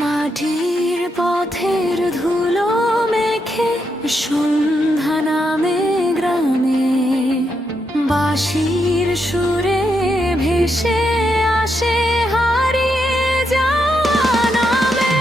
মাটির পথের ধুলো মেখে সন্ধ্যা নামে গ্রামে বাঁশির সুরে ভেসে আসে হারিয়ে যাওয়া নামে।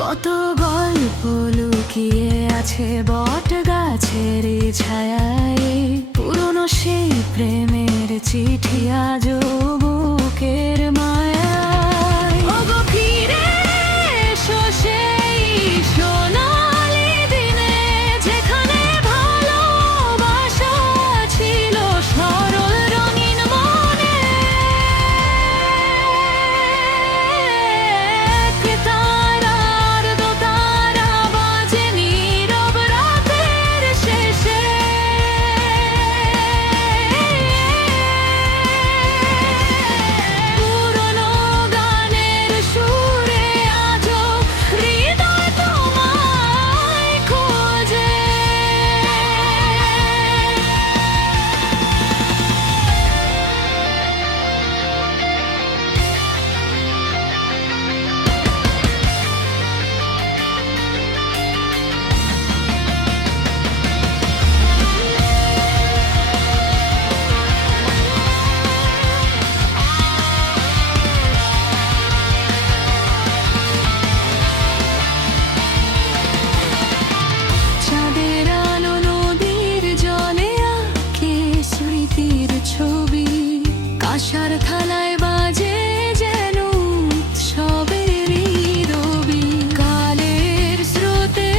কত গল্প লুকিয়ে আছে বট গাছের ছায়ায়, পুরনো সেই প্রেমের চিঠি আজও বুকের মায়ায়। ওগো ফিরে এসো সেই সোনালি দিনে, যেখানে ভালোবাসা ছিল সরল রঙিন মনে। আশার থালায় বাজে যেন উৎসবেরই রবি, কালের স্রোতে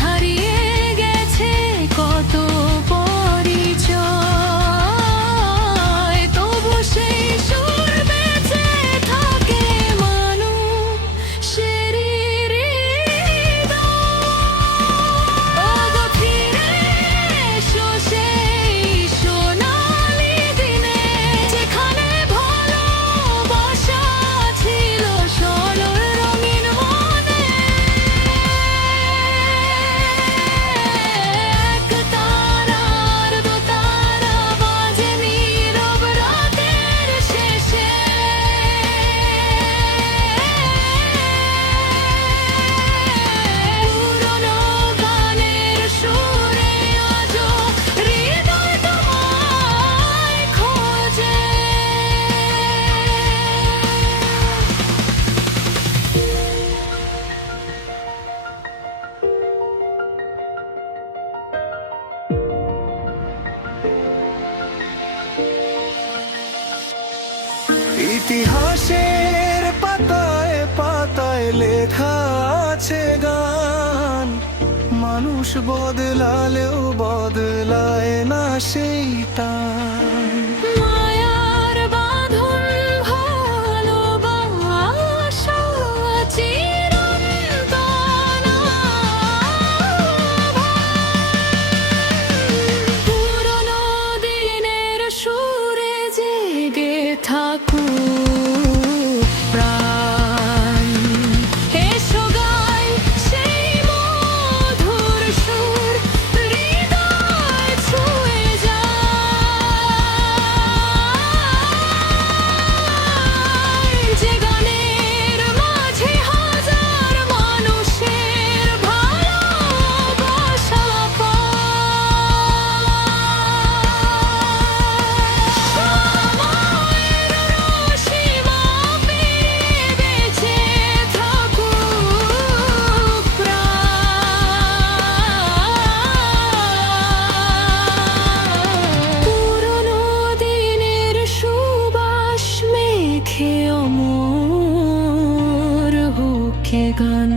হারিয়ে গেছে কত পরিচয়, তবু সেই সুর বেঁচে থাকে মানুষের হৃদয়। ওগো ফিরে এসো সেই সোনালি দিনে, যেখানে ভালোবাসা ছিল সরল রঙিন মনে। এক তারার দোতারা বাজে নীরব রাতের শেষে, পুরনো গানের সুরে আজও হৃদয় তোমায় খোঁজে। ইতিহাসের পাতায় পাতায় লেখা আছে গান, মানুষ বদলালেও বদলায় না সেই টান। মায়ার বাঁধন ভালোবাসা চিরন্তন পুরনো দিনের সুরে জেগে থাকুক প্রাণ। এসো গাই সেই মধুর সুর, হৃদয় ছুঁয়ে যায়, যে গানের মাঝে হাজার মানুষের ভালোবাসা পায়। সময়ের রশি মাপে বেঁচে থাকুক প্রাণ। পুরনো দিনের সুবাস মেখে অমর হোক এ গান।